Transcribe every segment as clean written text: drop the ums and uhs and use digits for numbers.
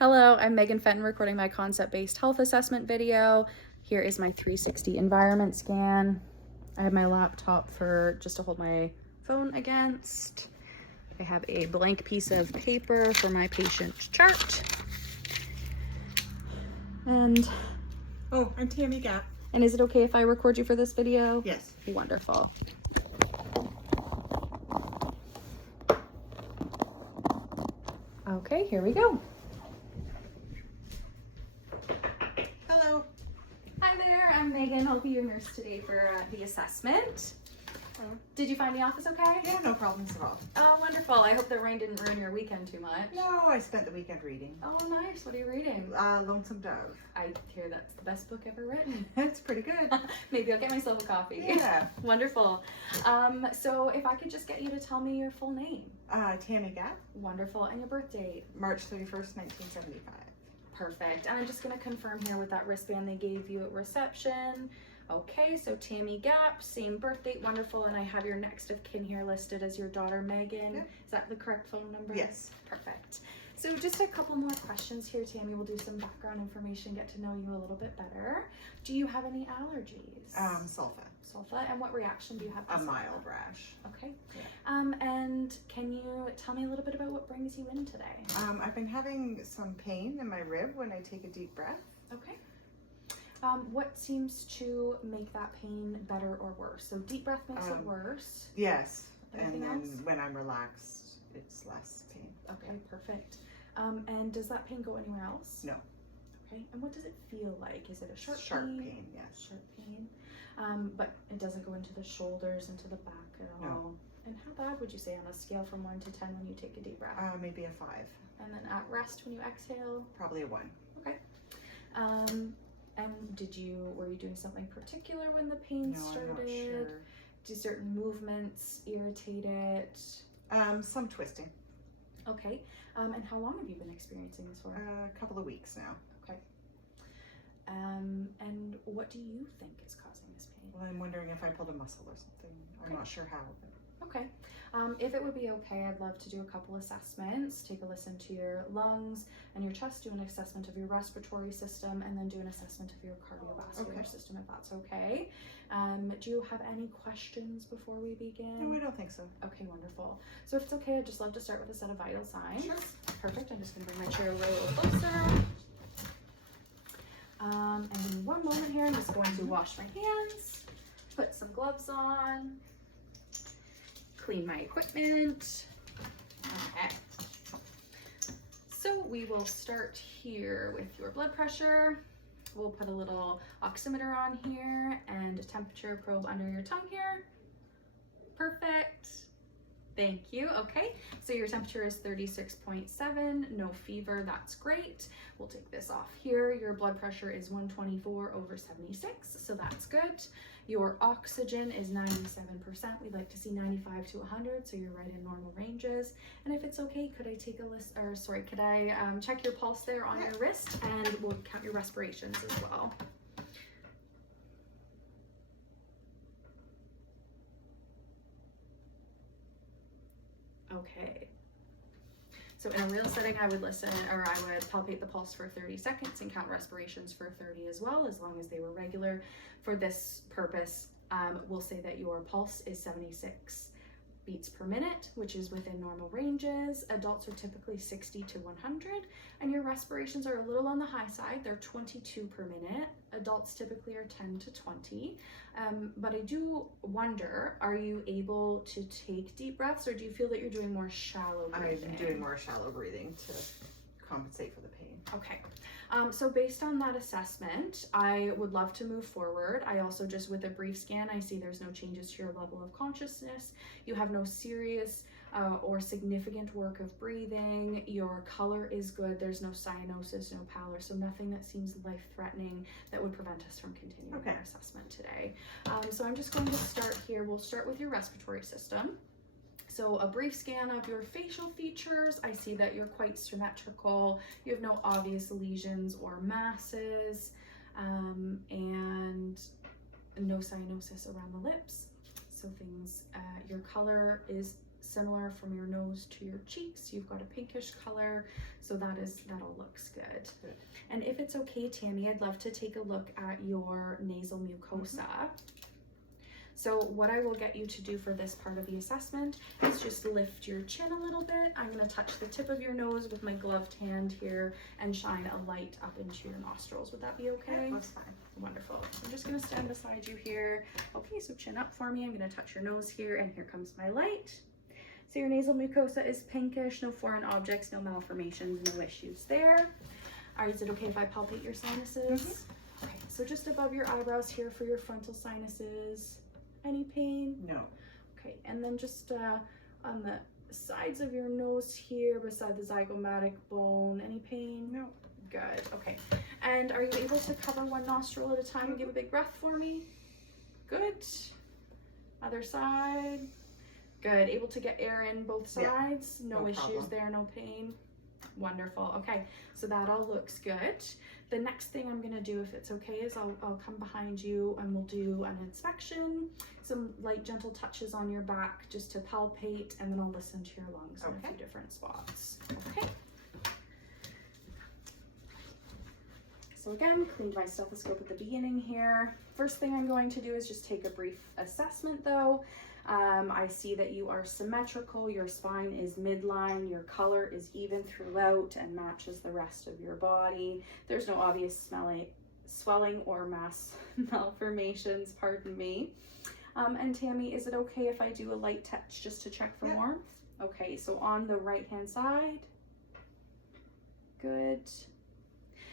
Hello, I'm Meaghan Fenton recording my concept-based health assessment video. Here is my 360 environment scan. I have my laptop for just to hold my phone against. I have a blank piece of paper for my patient chart. And I'm Tammy Gap. And is it okay if I record you for this video? Yes. Wonderful. Okay, here we go. Hello. Hi there, I'm Meaghan. I'll be your nurse today for the assessment. Did you find the office okay? Yeah, no problems at all. Oh, wonderful. I hope the rain didn't ruin your weekend too much. No, I spent the weekend reading. Oh, nice. What are you reading? Lonesome Dove. I hear that's the best book ever written. It's pretty good. Maybe I'll get myself a coffee. Yeah. Wonderful. So if I could just get you to tell me your full name. Tammy Gap. Wonderful. And your birth date. March 31st, 1975. Perfect. And I'm just going to confirm here with that wristband they gave you at reception. Okay, so Tammy Gap, same birth date, wonderful, and I have your next of kin here listed as your daughter Meaghan. Yep. Is that the correct phone number? Yes. Perfect. So just a couple more questions here, Tammy. We'll do some background information, get to know you a little bit better. Do you have any allergies? Sulfa. Sulfa, and what reaction do you have to A sulfa? mild rash. Okay. Yeah. And can you tell me a little bit about what brings you in today? I've been having some pain in my rib when I take a deep breath. Okay. What seems to make that pain better or worse? So deep breath makes it worse. Yes. Anything and then else? when I'm relaxed, it's less pain. Okay, perfect. And does that pain go anywhere else? No. Okay, and what does it feel like? Is it a sharp pain? Yes. Sharp pain. But it doesn't go into the shoulders, into the back at all? No. And how bad would you say on a scale from 1 to 10 when you take a deep breath? Maybe a 5. And then at rest when you exhale? Probably a 1. Okay. And were you doing something particular when the pain started? I'm not sure. Do certain movements irritate it? Some twisting. Okay. And how long have you been experiencing this for? A couple of weeks now. Okay. And what do you think is causing this pain? Well, I'm wondering if I pulled a muscle or something. I'm Okay. not sure how. But... Okay. If it would be okay, I'd love to do a couple assessments. Take a listen to your lungs and your chest, do an assessment of your respiratory system, and then do an assessment of your cardiovascular system, if that's okay. Do you have any questions before we begin? No, I don't think so. Okay, wonderful. So if it's okay, I'd just love to start with a set of vital signs. Sure. Perfect. I'm just going to bring my chair a little closer. And in one moment here, I'm just going to wash my hands, put some gloves on, clean my equipment. Okay. So we will start here with your blood pressure. We'll put a little oximeter on here and a temperature probe under your tongue here. Perfect. Thank you. Okay, so your temperature is 36.7, no fever, that's great. We'll take this off here. Your blood pressure is 124/76, so that's good. Your oxygen is 97%. We'd like to see 95 to 100, so you're right in normal ranges. And if it's okay, could I take a could I check your pulse there on your wrist, and we'll count your respirations as well. Okay. So in a real setting, I would palpate the pulse for 30 seconds and count respirations for 30 as well, as long as they were regular. For this purpose, we'll say that your pulse is 76 beats per minute, which is within normal ranges. Adults are typically 60 to 100, and your respirations are a little on the high side. They're 22 per minute. Adults typically are 10 to 20. But I do wonder, are you able to take deep breaths, or do you feel that you're doing more shallow breathing? I'm doing more shallow breathing to compensate for the pain. Okay. So based on that assessment, I would love to move forward. I also just, with a brief scan, I see there's no changes to your level of consciousness. You have no serious or significant work of breathing. Your color is good. There's no cyanosis, no pallor, so nothing that seems life-threatening that would prevent us from continuing our assessment today. So I'm just going to start here. We'll start with your respiratory system. So a brief scan of your facial features. I see that you're quite symmetrical. You have no obvious lesions or masses, and no cyanosis around the lips. So your color is similar from your nose to your cheeks. You've got a pinkish color, so that all looks good. Good. And if it's okay, Tammy, I'd love to take a look at your nasal mucosa. So what I will get you to do for this part of the assessment is just lift your chin a little bit. I'm going to touch the tip of your nose with my gloved hand here and shine a light up into your nostrils. Would that be okay? Yeah, that's fine. Wonderful. I'm just going to stand beside you here. Okay, so chin up for me. I'm going to touch your nose here, and here comes my light. So your nasal mucosa is pinkish, no foreign objects, no malformations, no issues there. Is it okay if I palpate your sinuses? Okay, so just above your eyebrows here for your frontal sinuses. Any pain? No. Okay, and then just on the sides of your nose here beside the zygomatic bone, any pain? No. Good, okay. And are you able to cover one nostril at a time and give a big breath for me? Good. Other side. Good, able to get air in both sides? Yeah, No issues problem. there, no pain? Wonderful, okay, so that all looks good. The next thing I'm gonna do, if it's okay, is I'll come behind you and we'll do an inspection, some light gentle touches on your back just to palpate, and then I'll listen to your lungs in a few different spots, okay? So again, cleaned my stethoscope at the beginning here. First thing I'm going to do is just take a brief assessment though. I see that you are symmetrical, your spine is midline, your color is even throughout and matches the rest of your body. There's no obvious swelling or mass malformations, pardon me. And Tammy, is it okay if I do a light touch just to check for warmth? Okay, so on the right hand side. Good.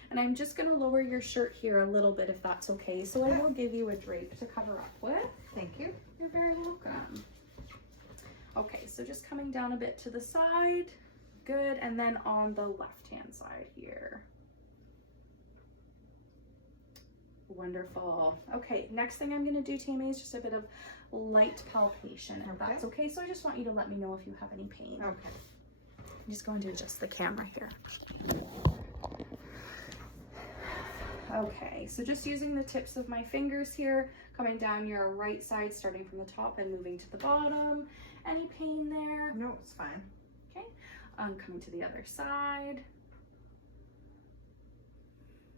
And I'm just gonna lower your shirt here a little bit if that's okay. So I will give you a drape to cover up with. Thank you. You're very welcome. Okay, so just coming down a bit to the side. Good, and then on the left-hand side here. Wonderful. Okay, next thing I'm gonna do, Tammy, is just a bit of light palpation, if that's okay. So I just want you to let me know if you have any pain. Okay. I'm just going to adjust the camera here. Okay, so just using the tips of my fingers here, coming down your right side, starting from the top and moving to the bottom. Any pain there? No, it's fine. Okay, coming to the other side.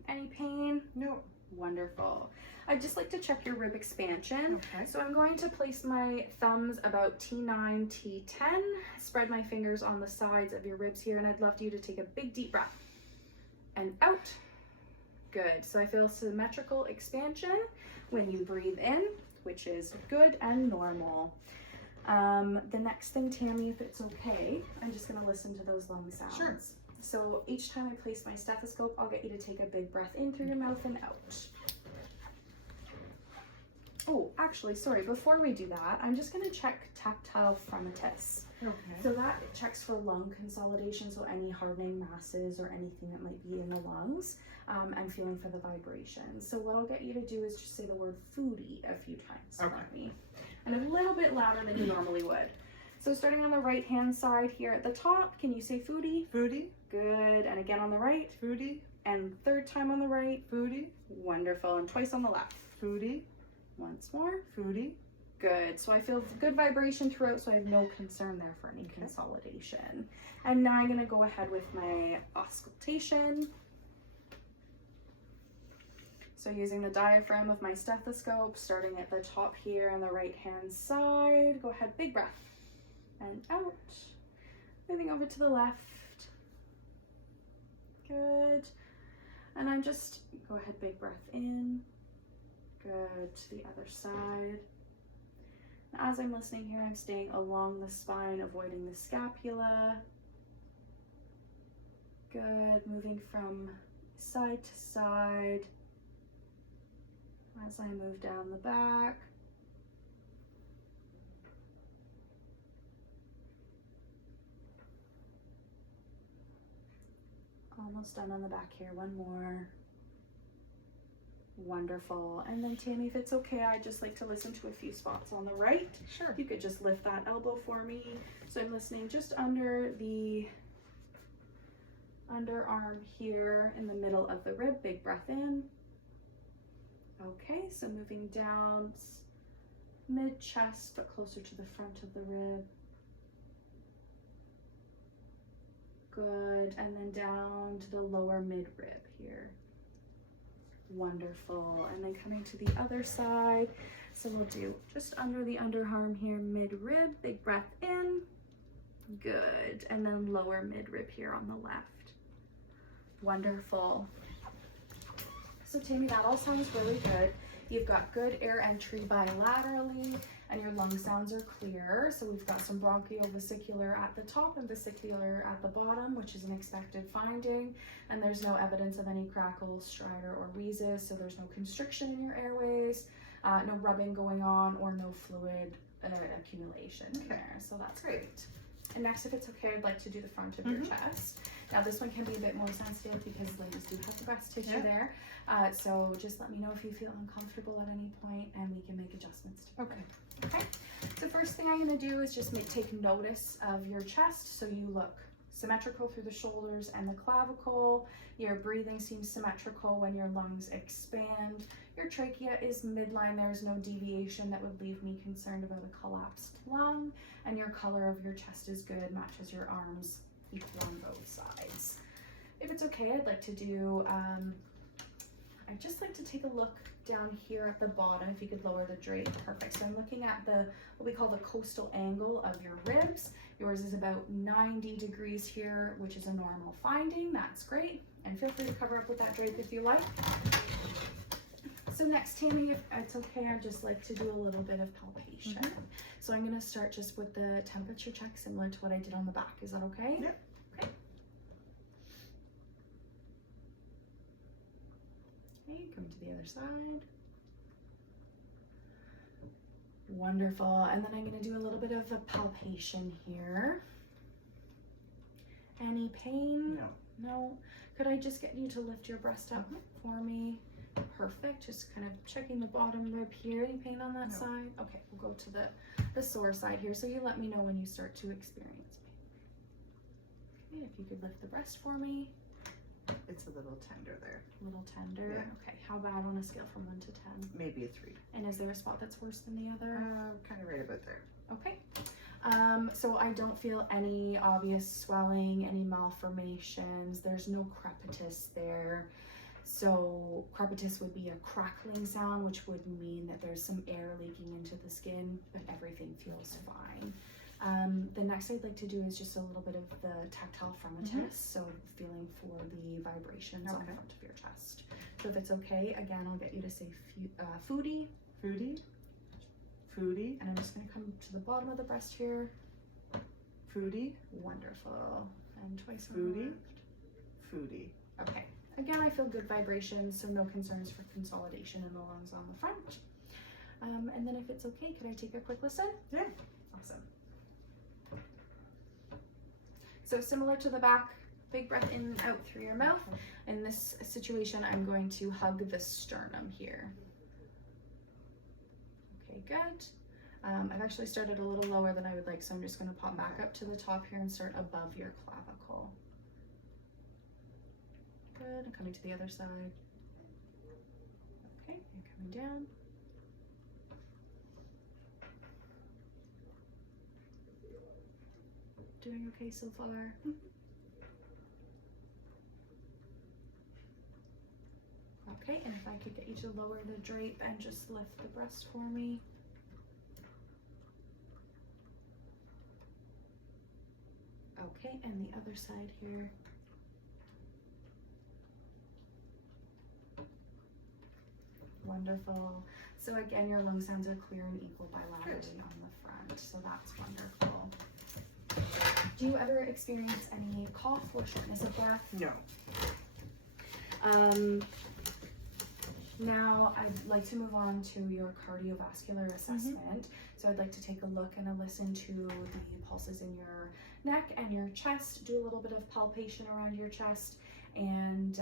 Any pain? No. Wonderful. I'd just like to check your rib expansion. Okay. So I'm going to place my thumbs about T9, T10, spread my fingers on the sides of your ribs here, and I'd love you to take a big deep breath and out. Good. So I feel symmetrical expansion when you breathe in, which is good and normal. The next thing, Tammy, if it's okay, I'm just going to listen to those lung sounds. Sure. So each time I place my stethoscope, I'll get you to take a big breath in through your mouth and out. Oh, actually, sorry, before we do that, I'm just going to check tactile fremitus. Okay. So that checks for lung consolidation, so any hardening masses or anything that might be in the lungs, and feeling for the vibration. So what I'll get you to do is just say the word foodie a few times for me, and a little bit louder than you normally would. So starting on the right hand side here at the top, can you say foodie? Foodie. Good, and again on the right. Foodie. And third time on the right. Foodie. Wonderful, and twice on the left. Foodie. Once more. Foodie. Good, so I feel good vibration throughout, so I have no concern there for any consolidation. And now I'm gonna go ahead with my auscultation. So using the diaphragm of my stethoscope, starting at the top here on the right hand side, go ahead, big breath, and out. Moving over to the left. Good. And I'm just, go ahead, big breath in. Good, to the other side. And as I'm listening here, I'm staying along the spine, avoiding the scapula. Good, moving from side to side. As I move down the back. Almost done on the back here, one more. Wonderful. And then Tammy, if it's okay, I'd just like to listen to a few spots on the right. Sure. You could just lift that elbow for me. So I'm listening just under the underarm here in the middle of the rib. Big breath in. Okay, so moving down mid-chest, but closer to the front of the rib. Good, and then down to the lower mid-rib here. Wonderful, and then coming to the other side. So we'll do just under the underarm here, mid-rib, big breath in. Good, and then lower mid-rib here on the left. Wonderful. So Tammy, that all sounds really good. You've got good air entry bilaterally, and your lung sounds are clear. So we've got some bronchiovesicular at the top and vesicular at the bottom, which is an expected finding. And there's no evidence of any crackles, stridor, or wheezes. So there's no constriction in your airways, no rubbing going on, or no fluid accumulation there. So that's great. And next, if it's okay, I'd like to do the front of your chest. Now this one can be a bit more sensitive because ladies do have the breast tissue there. So just let me know if you feel uncomfortable at any point and we can make adjustments to it. Okay. So first thing I'm gonna do is just take notice of your chest. So you look symmetrical through the shoulders and the clavicle. Your breathing seems symmetrical when your lungs expand. Your trachea is midline. There is no deviation that would leave me concerned about a collapsed lung. And your color of your chest is good, matches your arms equal on both sides. If it's okay, I'd like to do, I'd just like to take a look down here at the bottom. If you could lower the drape, perfect. So I'm looking at what we call the coastal angle of your ribs. Yours is about 90 degrees here, which is a normal finding. That's great. And feel free to cover up with that drape if you like. So next, Tammy, if it's okay, I'd just like to do a little bit of palpation. So I'm gonna start just with the temperature check, similar to what I did on the back. Is that okay? Yep. Okay. Okay, come to the other side. Wonderful. And then I'm gonna do a little bit of a palpation here. Any pain? No. No. Could I just get you to lift your breast up for me? Perfect. Just kind of checking the bottom rib here. Any pain on that side? Okay, we'll go to the sore side here. So you let me know when you start to experience pain. Okay, if you could lift the breast for me. It's a little tender there. A little tender. Yeah. Okay, how bad on a scale from 1 to 10? Maybe a 3. And is there a spot that's worse than the other? Kind of right about there. Okay. So I don't feel any obvious swelling, any malformations. There's no crepitus there. So crepitus would be a crackling sound, which would mean that there's some air leaking into the skin, but everything feels fine. The next I'd like to do is just a little bit of the tactile frematus, so feeling for the vibrations on the front of your chest. So if it's okay, again, I'll get you to say foodie. Foodie. Foodie. And I'm just gonna come to the bottom of the breast here. Foodie. Wonderful. And twice on Foodie. the left. Foodie. Okay. Again, I feel good vibrations, so no concerns for consolidation in the lungs on the front. And then if it's okay, could I take a quick listen? Yeah. Awesome. So similar to the back, big breath in and out through your mouth. In this situation, I'm going to hug the sternum here. Okay, good. I've actually started a little lower than I would like, so I'm just going to pop back up to the top here and start above your clavicle. Good, and coming to the other side. Okay, and coming down. Doing okay so far? Okay, and if I could get you to lower the drape and just lift the breast for me. Okay, and the other side here. Wonderful. So again, your lung sounds are clear and equal bilaterally on the front, so that's wonderful. Do you ever experience any cough or shortness of breath? No. Now I'd like to move on to your cardiovascular assessment. So I'd like to take a look and a listen to the pulses in your neck and your chest, do a little bit of palpation around your chest, and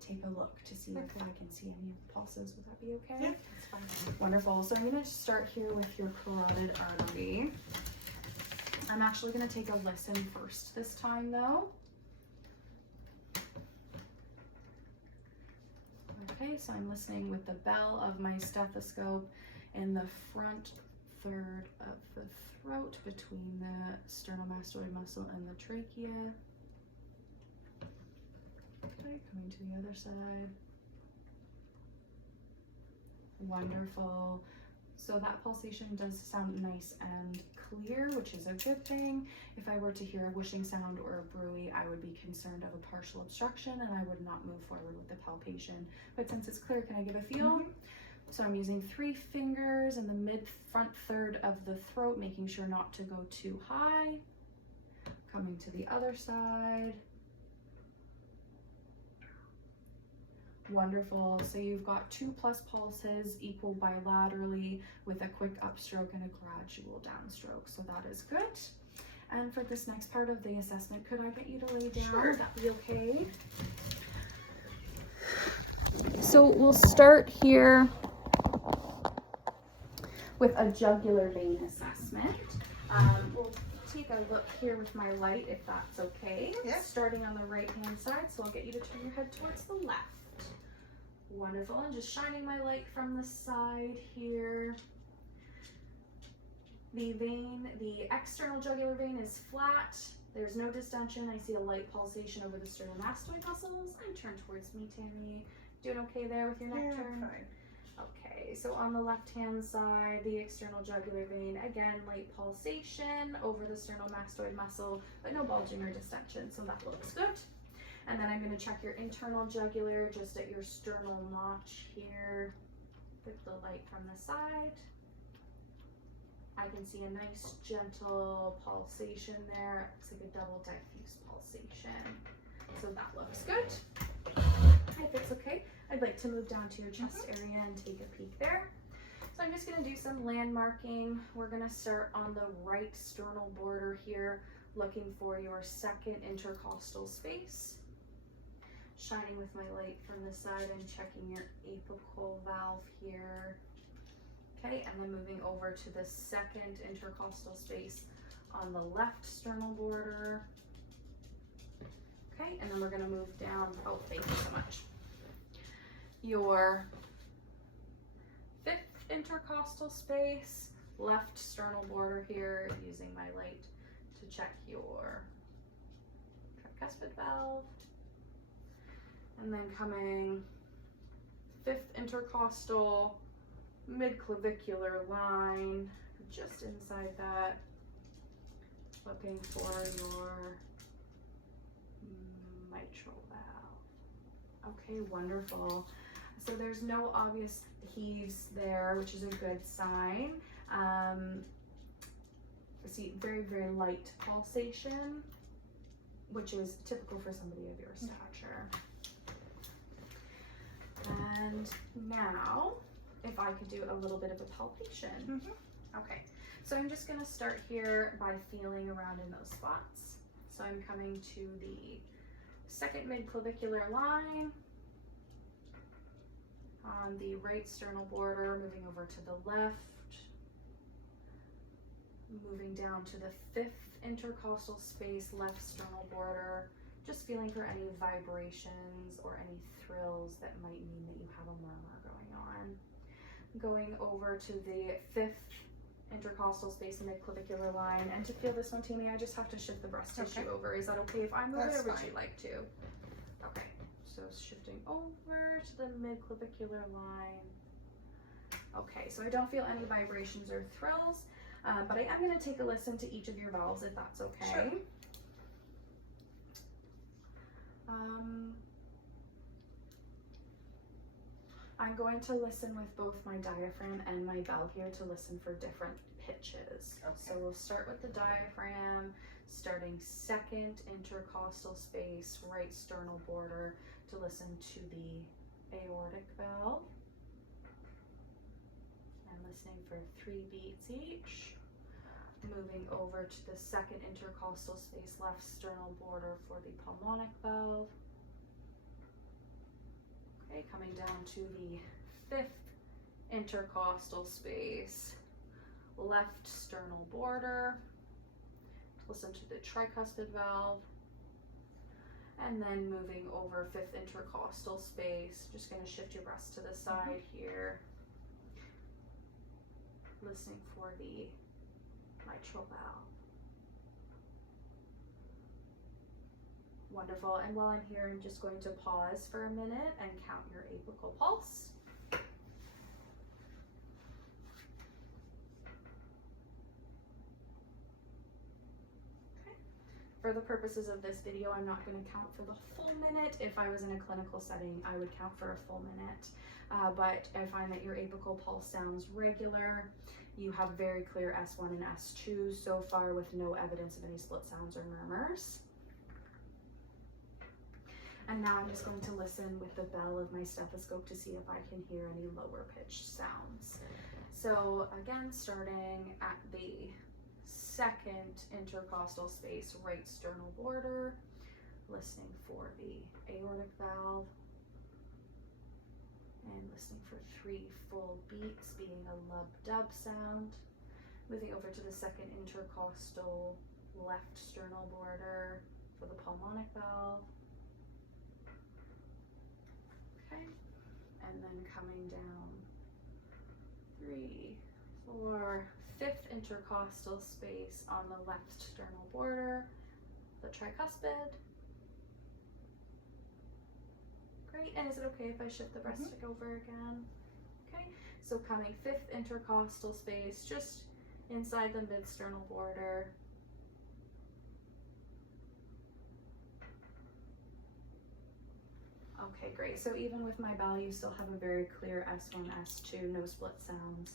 take a look to see if I can see any pulses. Would that be okay? Yeah, that's fine. Wonderful. So I'm going to start here with your carotid artery. I'm actually going to take a listen first this time though. Okay, so I'm listening with the bell of my stethoscope in the front third of the throat between the sternomastoid muscle and the trachea. Okay, coming to the other side. Wonderful. So that pulsation does sound nice and clear, which is a good thing. If I were to hear a whooshing sound or a bruit, I would be concerned of a partial obstruction and I would not move forward with the palpation. But since it's clear, can I give a feel? Mm-hmm. So I'm using 3 fingers in the mid front third of the throat, making sure not to go too high. Coming to the other side. Wonderful. So you've got 2+ pulses equal bilaterally with a quick upstroke and a gradual downstroke. So that is good. And for this next part of the assessment, could I get you to lay down? Sure. Would that be okay? So we'll start here with a jugular vein assessment. We'll take a look here with my light if that's okay. Yeah. Starting on the right hand side, so I'll get you to turn your head towards the left. Wonderful, and just shining my light from the side here. The vein, the external jugular vein is flat. There's no distension. I see a light pulsation over the sternomastoid muscles. And turn towards me, Tammy. Doing okay there with your neck Yeah, turn? fine. Okay, so on the left-hand side, the external jugular vein, again, light pulsation over the sternomastoid muscle, but no bulging or distension, so that looks good. And then I'm going to check your internal jugular just at your sternal notch here with the light from the side. I can see a nice gentle pulsation there. It looks like a double diffuse pulsation. So that looks good. If it's okay, I'd like to move down to your chest area and take a peek there. So I'm just going to do some landmarking. We're going to start on the right sternal border here, looking for your second intercostal space. Shining with my light from the side and checking your apical valve here. Okay, and then moving over to the second intercostal space on the left sternal border. Okay, and then we're going to move down. Oh, thank you so much. Your 5th intercostal space, left sternal border here, using my light to check your tricuspid valve. And then coming 5th intercostal, mid-clavicular line, just inside that, looking for your mitral valve. Okay, wonderful. So there's no obvious heaves there, which is a good sign. I see very, very light pulsation, which is typical for somebody of your stature. And now, if I could do a little bit of a palpation. Okay, so I'm just gonna start here by feeling around in those spots. So I'm coming to the second mid-clavicular line on the right sternal border, moving over to the left, moving down to the 5th intercostal space, left sternal border, just feeling for any vibrations or any thrills that might mean that you have a murmur going on. Going over to the 5th intercostal space and mid-clavicular line, and to feel this one, Tammy, I just have to shift the breast tissue over. Is that okay if I move it, or would you like to? Okay, so shifting over to the mid-clavicular line. Okay, so I don't feel any vibrations or thrills, but I am going to take a listen to each of your valves if that's okay. Sure. I'm going to listen with both my diaphragm and my valve here to listen for different pitches. Okay. So we'll start with the diaphragm, starting 2nd intercostal space, right sternal border, to listen to the aortic valve. And listening for 3 beats each. Moving over to the 2nd intercostal space, left sternal border for the pulmonic valve. Okay, coming down to the 5th intercostal space, left sternal border. Listen to the tricuspid valve. And then moving over 5th intercostal space, just going to shift your breast to the side here. listening for the mitral valve. Wonderful. And while I'm here, I'm just going to pause for a minute and count your apical pulse. For the purposes of this video, I'm not going to count for the full minute. If I was in a clinical setting, I would count for a full minute. But I find that your apical pulse sounds regular. You have very clear S1 and S2 so far with no evidence of any split sounds or murmurs. And now I'm just going to listen with the bell of my stethoscope to see if I can hear any lower pitched sounds. So again, starting at the second intercostal space, right sternal border, listening for the aortic valve, and listening for 3 full beats, being a lub-dub sound. Moving over to the second intercostal left sternal border for the pulmonic valve. Okay, and then coming down 3, 4, 5th intercostal space on the left sternal border, the tricuspid. Great, and is it okay if I shift the breast stick over again? Okay, so coming 5th intercostal space, just inside the mid-sternal border. Okay, great. So even with my bell, you still have a very clear S1, S2, no split sounds,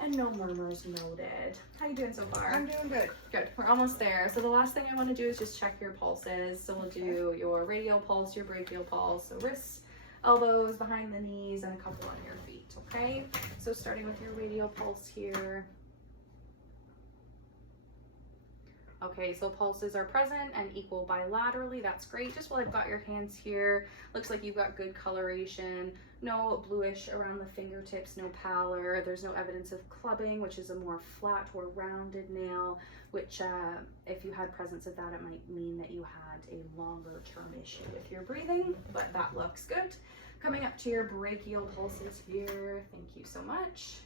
and no murmurs noted. How you doing so far? I'm doing good. Good. We're almost there. So the last thing I want to do is just check your pulses. So we'll do your radial pulse, your brachial pulse, so wrists, elbows, behind the knees, and a couple on your feet, okay? So starting with your radial pulse here. Okay, so pulses are present and equal bilaterally. That's great. Just while I've got your hands here, looks like you've got good coloration. No bluish around the fingertips, no pallor. There's no evidence of clubbing, which is a more flat or rounded nail, which if you had presence of that, it might mean that you had a longer term issue with your breathing, but that looks good. Coming up to your brachial pulses here. Thank you so much.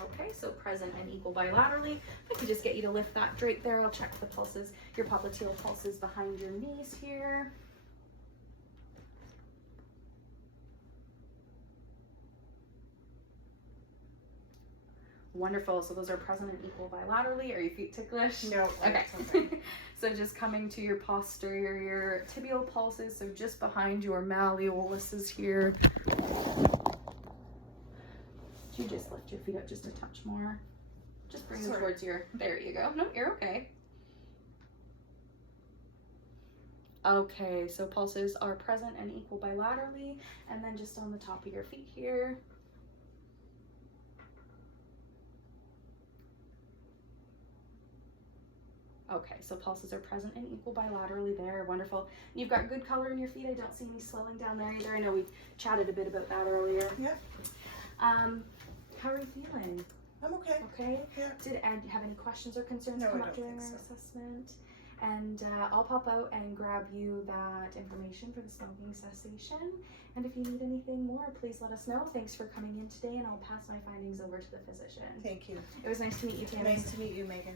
Okay, so present and equal bilaterally. If I could just get you to lift that drape there, I'll check the pulses, your popliteal pulses behind your knees here. Wonderful, so those are present and equal bilaterally. Are your feet ticklish? No. Okay. So just coming to your posterior tibial pulses, so just behind your malleoluses here. You just lift your feet up just a touch more. Just bring them towards your, there you go. No, you're okay. Okay, so pulses are present and equal bilaterally, and then just on the top of your feet here. Okay, so pulses are present and equal bilaterally there. Wonderful. You've got good color in your feet. I don't see any swelling down there either. I know we chatted a bit about that earlier. Yeah. How are you feeling? I'm okay. Okay. Yeah. Did Ed have any questions or concerns No, come I up don't during our think so. assessment? And I'll pop out and grab you that information for the smoking cessation. And if you need anything more, please let us know. Thanks for coming in today, and I'll pass my findings over to the physician. Thank you. It was nice to meet you, Tammy. Nice to meet you, Meaghan.